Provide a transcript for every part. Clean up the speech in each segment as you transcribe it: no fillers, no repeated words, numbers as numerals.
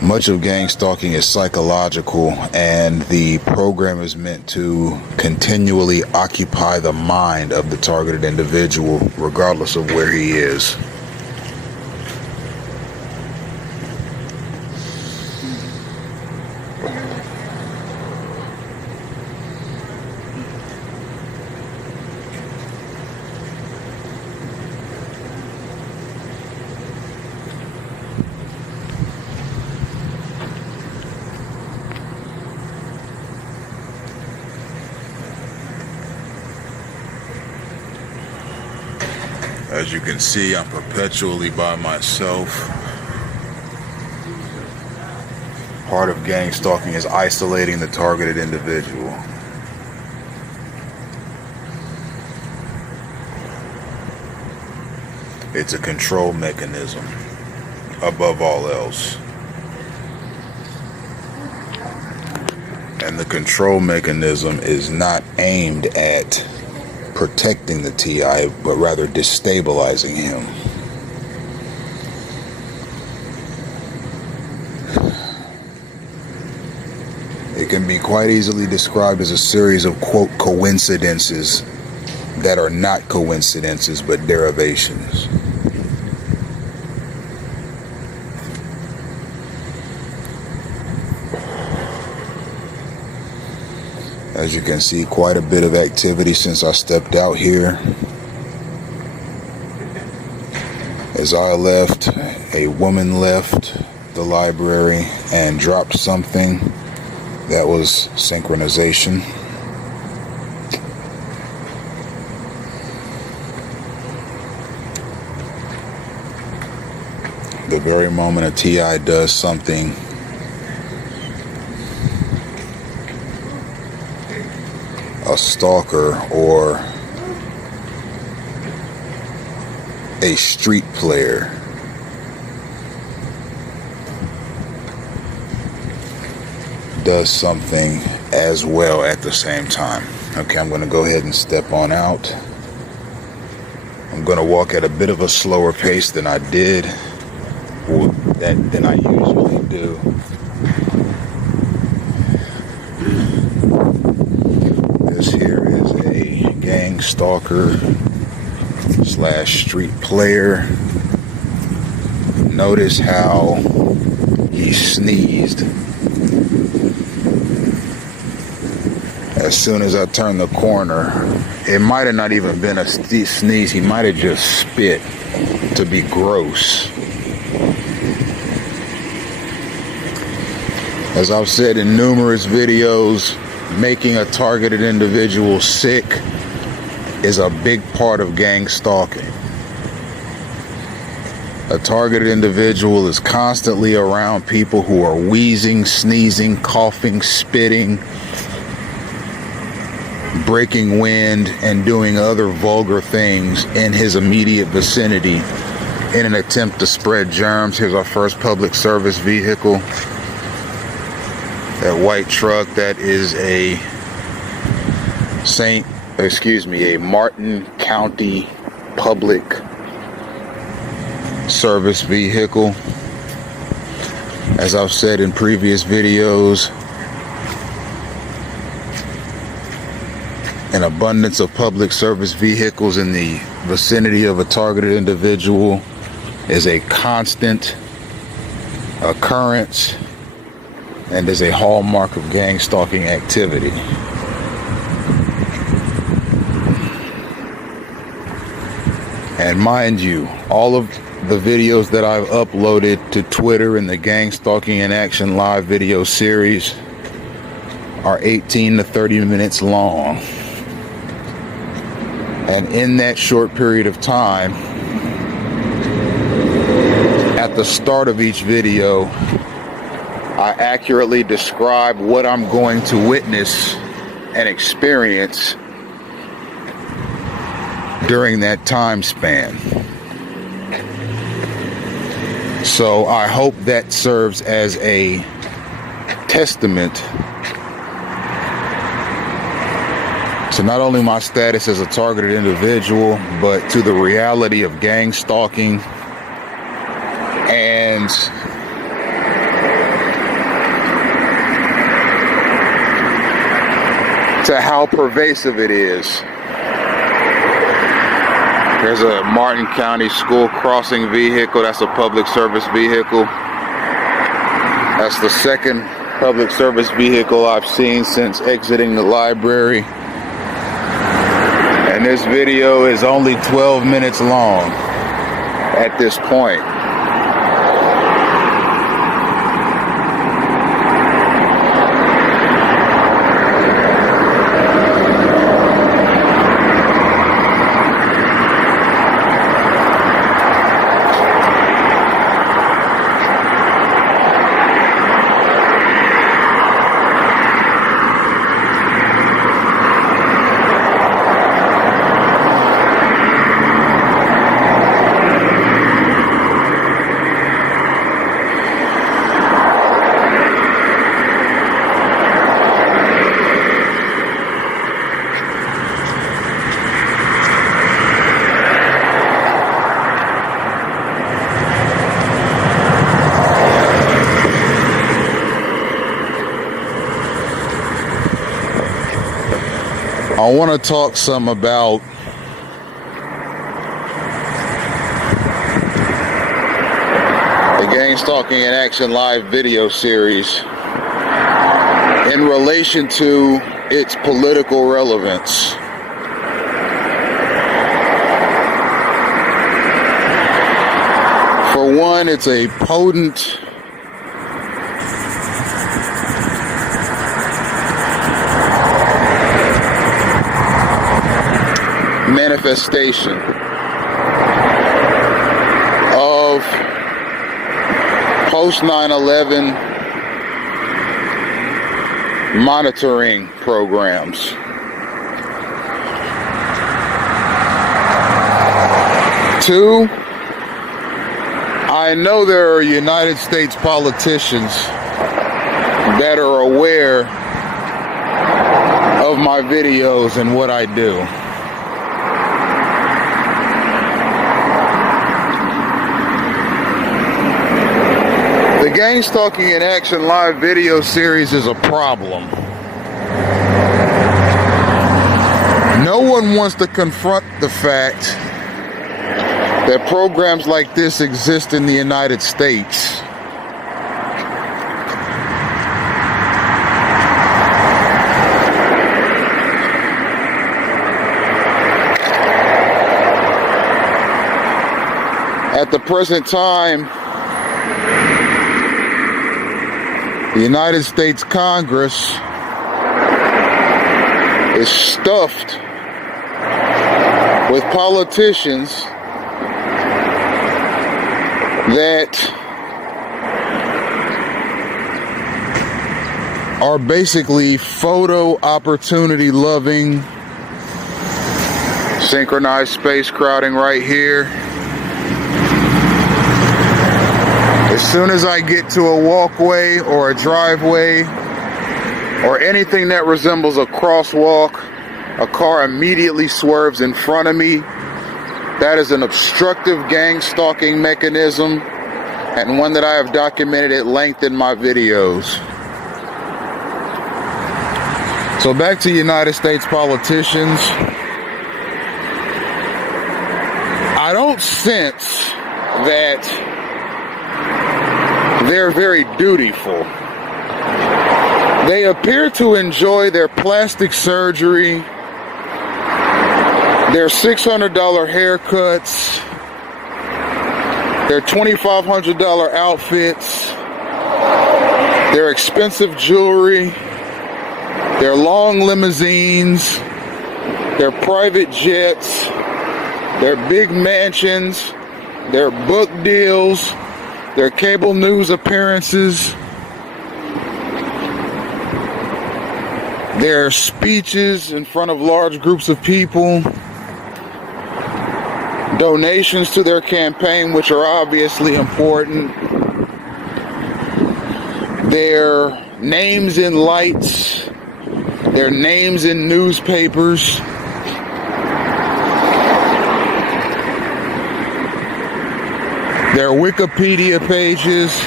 Much of gang stalking is psychological, and the program is meant to continually occupy the mind of the targeted individual, regardless of where he is. As you can see, I'm perpetually by myself. Part of gang stalking is isolating the targeted individual. It's a control mechanism, above all else. And the control mechanism is not aimed at protecting the TI, but rather destabilizing him. It can be quite easily described as a series of, quote, coincidences that are not coincidences, but derivations. As you can see, quite a bit of activity since I stepped out here. As I left, a woman left the library and dropped something. That was synchronization. The very moment a TI does something a stalker or a street player does something as well at the same time. Okay, I'm going to go ahead and step on out. I'm going to walk at a bit of a slower pace than I did, or than I usually do. This here is a gang stalker / street player. Notice how he sneezed as soon as I turned the corner. It might have not even been a sneeze. He might have just spit to be gross. As I've said in numerous videos, making a targeted individual sick is a big part of gang stalking. A targeted individual is constantly around people who are wheezing, sneezing, coughing, spitting, breaking wind, and doing other vulgar things in his immediate vicinity in an attempt to spread germs. Here's our first public service vehicle. That white truck, that is a Martin County public service vehicle. As I've said in previous videos, an abundance of public service vehicles in the vicinity of a targeted individual is a constant occurrence and is a hallmark of gang stalking activity. And mind you, all of the videos that I've uploaded to Twitter in the Gang Stalking in Action live video series are 18 to 30 minutes long. And in that short period of time, at the start of each video, I accurately describe what I'm going to witness and experience during that time span. So I hope that serves as a testament to not only my status as a targeted individual, but to the reality of gang stalking and to how pervasive it is. There's a Martin County school crossing vehicle. That's a public service vehicle. That's the second public service vehicle I've seen since exiting the library. And this video is only 12 minutes long at this point. I want to talk some about the Gang-stalking in Action live video series in relation to its political relevance. For one, it's a potent manifestation of post 9/11 monitoring programs. Two, I know there are United States politicians that are aware of my videos and what I do. The Gang-stalking in Action live video series is a problem. No one wants to confront the fact that programs like this exist in the United States. At the present time, the United States Congress is stuffed with politicians that are basically photo opportunity loving, synchronized space crowding right here. As soon as I get to a walkway or a driveway or anything that resembles a crosswalk, a car immediately swerves in front of me. That is an obstructive gang stalking mechanism, and one that I have documented at length in my videos. So back to United States politicians. I don't sense that they're very dutiful. They appear to enjoy their plastic surgery, their $600 haircuts, their $2,500 outfits, their expensive jewelry, their long limousines, their private jets, their big mansions, their book deals, their cable news appearances, their speeches in front of large groups of people, donations to their campaign, which are obviously important, their names in lights, their names in newspapers, their Wikipedia pages,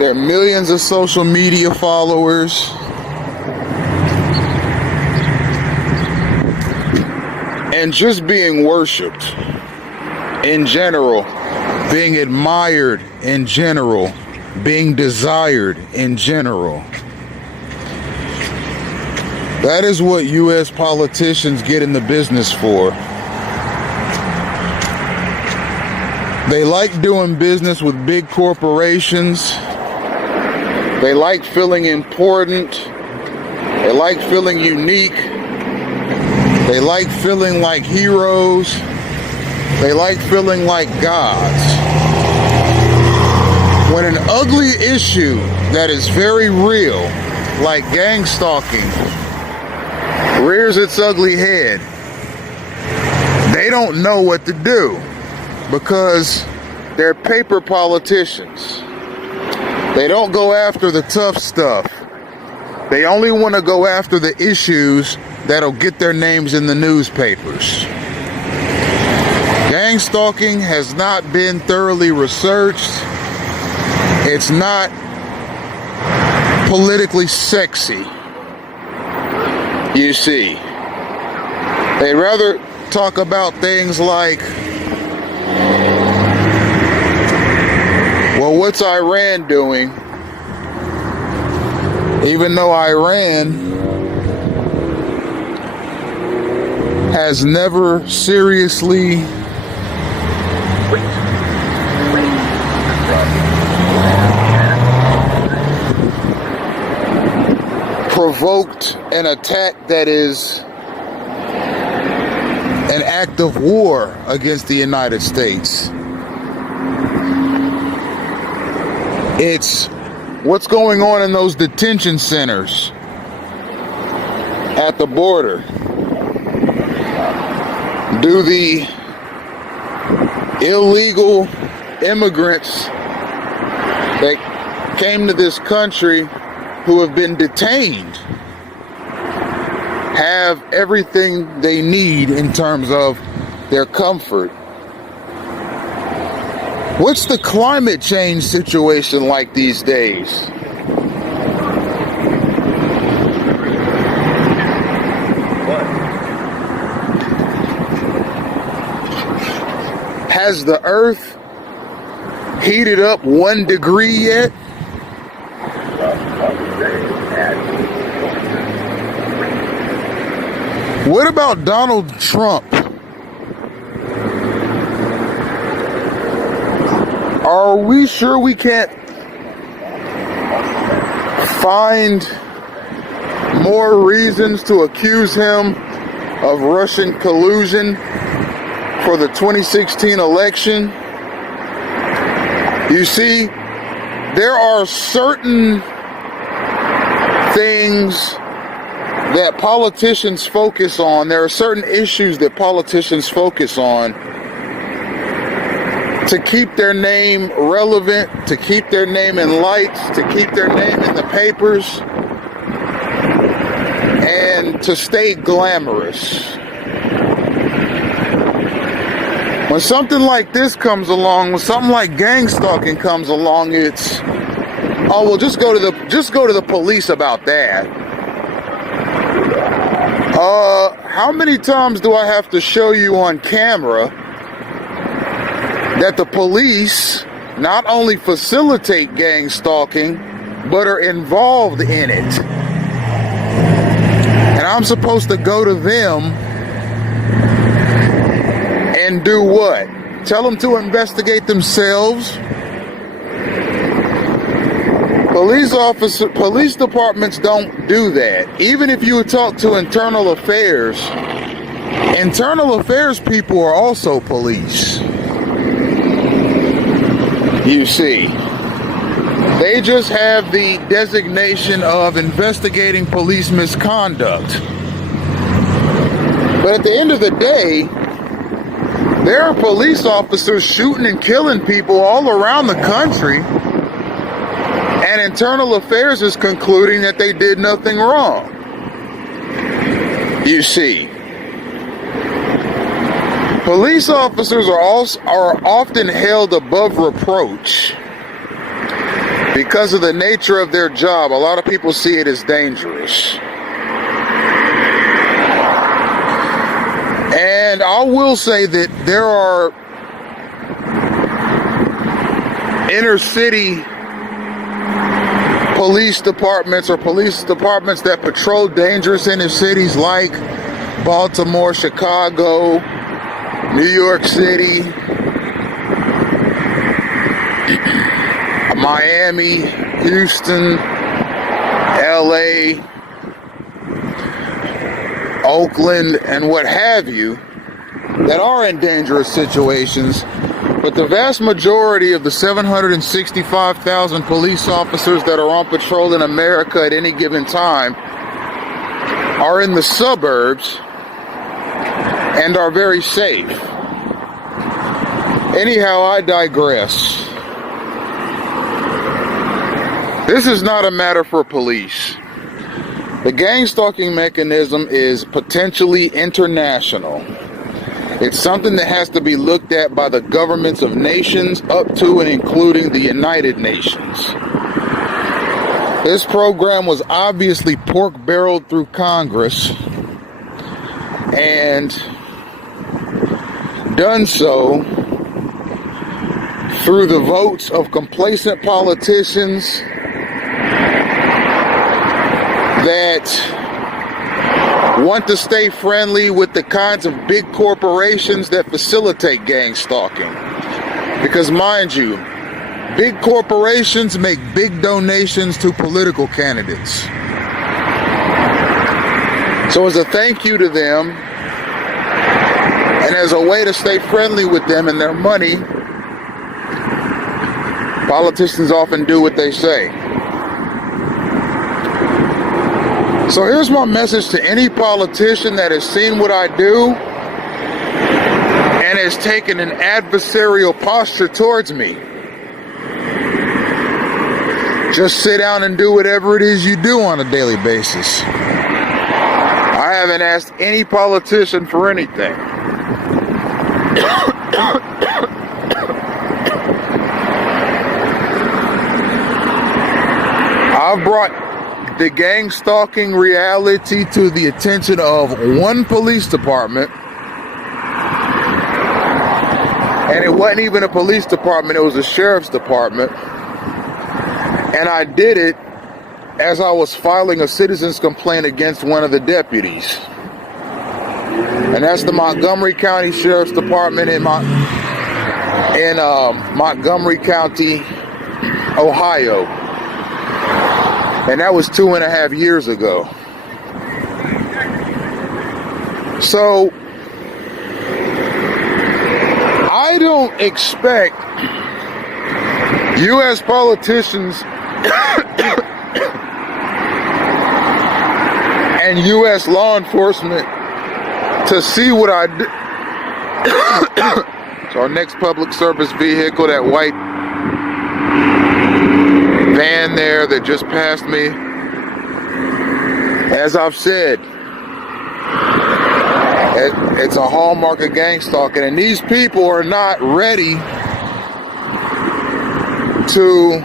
their millions of social media followers, and just being worshipped in general, being admired in general, being desired in general. That is what U.S. politicians get in the business for. They like doing business with big corporations. They like feeling important. They like feeling unique. They like feeling like heroes. They like feeling like gods. When an ugly issue that is very real, like gang stalking, rears its ugly head, they don't know what to do because they're paper politicians. They don't go after the tough stuff. They only want to go after the issues that'll get their names in the newspapers. Gang stalking has not been thoroughly researched. It's not politically sexy. You see, they'd rather talk about things like, well, what's Iran doing? Even though Iran has never seriously provoked an attack that is an act of war against the United States. It's what's going on in those detention centers at the border. Do the illegal immigrants that came to this country who have been detained have everything they need in terms of their comfort? What's the climate change situation like these days? Has the earth heated up 1 degree yet? What about Donald Trump? Are we sure we can't find more reasons to accuse him of Russian collusion for the 2016 election? You see, there are certain things that politicians focus on. There are certain issues that politicians focus on to keep their name relevant, to keep their name in lights, to keep their name in the papers, and to stay glamorous. When something like this comes along, when something like gang stalking comes along, it's, oh well, just go to the police about that. How many times do I have to show you on camera that the police not only facilitate gang stalking, but are involved in it? And I'm supposed to go to them and do what? Tell them to investigate themselves? Police departments don't do that. Even if you would talk to internal affairs people are also police. You see, they just have the designation of investigating police misconduct. But at the end of the day, there are police officers shooting and killing people all around the country, and internal affairs is concluding that they did nothing wrong. You see, police officers are often held above reproach because of the nature of their job. A lot of people see it as dangerous. And And I will say that there are inner city police departments or police departments that patrol dangerous inner cities like Baltimore, Chicago, New York City, Miami, Houston, LA, Oakland, and what have you, that are in dangerous situations. But the vast majority of the 765,000 police officers that are on patrol in America at any given time are in the suburbs and are very safe. Anyhow, I digress. This is not a matter for police. The gang-stalking mechanism is potentially international. It's something that has to be looked at by the governments of nations up to and including the United Nations. This program was obviously pork-barreled through Congress and done so through the votes of complacent politicians that want to stay friendly with the kinds of big corporations that facilitate gang stalking. Because mind you, big corporations make big donations to political candidates. So as a thank you to them, and as a way to stay friendly with them and their money, politicians often do what they say. So here's my message to any politician that has seen what I do and has taken an adversarial posture towards me. Just sit down and do whatever it is you do on a daily basis. I haven't asked any politician for anything. I've brought the gang stalking reality to the attention of one police department, and it wasn't even a police department, it was a sheriff's department, and I did it as I was filing a citizen's complaint against one of the deputies, and that's the Montgomery County Sheriff's Department in Montgomery County, Ohio. And that was 2.5 years ago. So, I don't expect U.S. politicians and U.S. law enforcement to see what I do. So our next public service vehicle, that white van there that just passed me, as I've said, it's a hallmark of gang stalking, and these people are not ready to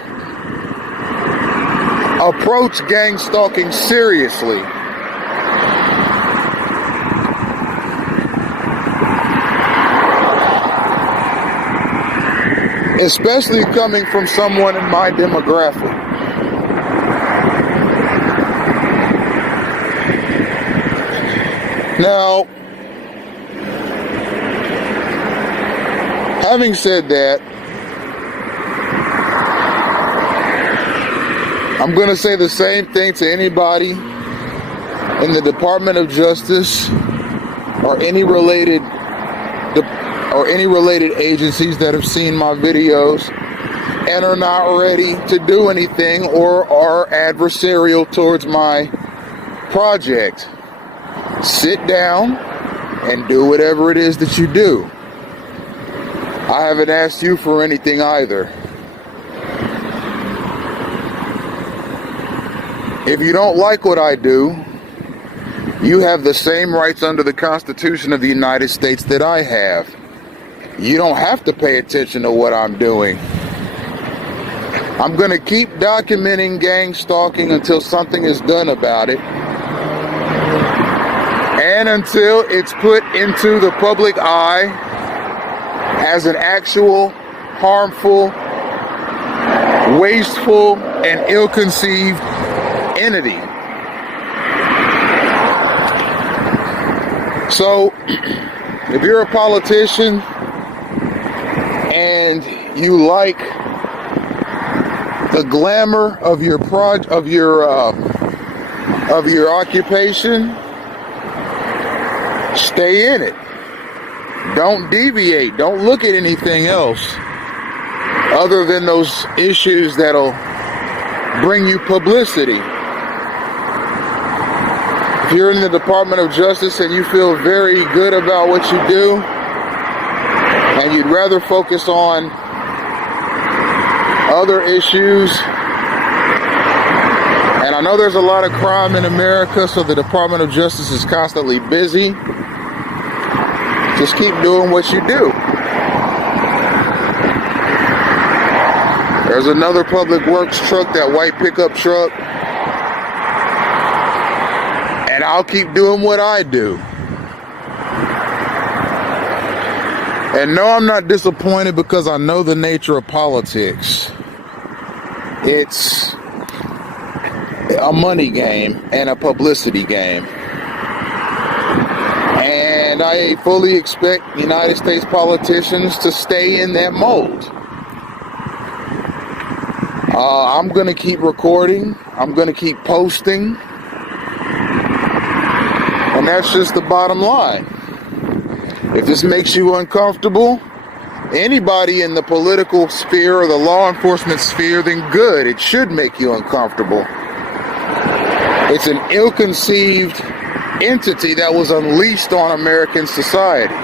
approach gang stalking seriously. Especially coming from someone in my demographic. Now, having said that, I'm going to say the same thing to anybody in the Department of Justice or any related agencies that have seen my videos and are not ready to do anything or are adversarial towards my project. Sit down and do whatever it is that you do. I haven't asked you for anything either. If you don't like what I do, you have the same rights under the Constitution of the United States that I have. You don't have to pay attention to what I'm doing. I'm going to keep documenting gang stalking until something is done about it. and until it's put into the public eye as an actual harmful, wasteful, and ill-conceived entity. So, if you're a politician and you like the glamour of your occupation, stay in it. Don't deviate. Don't look at anything else other than those issues that'll bring you publicity. If you're in the Department of Justice and you feel very good about what you do, and you'd rather focus on other issues, and I know there's a lot of crime in America, so the Department of Justice is constantly busy. Just keep doing what you do. There's another public works truck, that white pickup truck, and I'll keep doing what I do. And no, I'm not disappointed, because I know the nature of politics. It's a money game and a publicity game. And I fully expect United States politicians to stay in that mold. I'm going to keep recording. I'm going to keep posting. And that's just the bottom line. If this makes you uncomfortable, anybody in the political sphere or the law enforcement sphere, then good. It should make you uncomfortable. It's an ill-conceived entity that was unleashed on American society.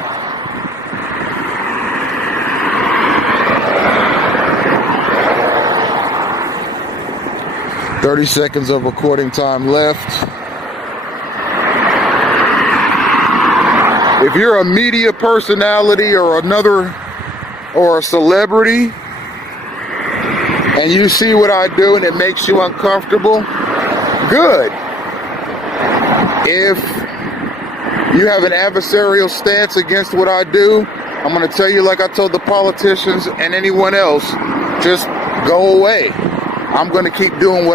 "30 seconds of recording time left." If you're a media personality or a celebrity, and you see what I do and it makes you uncomfortable, good. If you have an adversarial stance against what I do, I'm going to tell you, like I told the politicians and anyone else, just go away. I'm going to keep doing what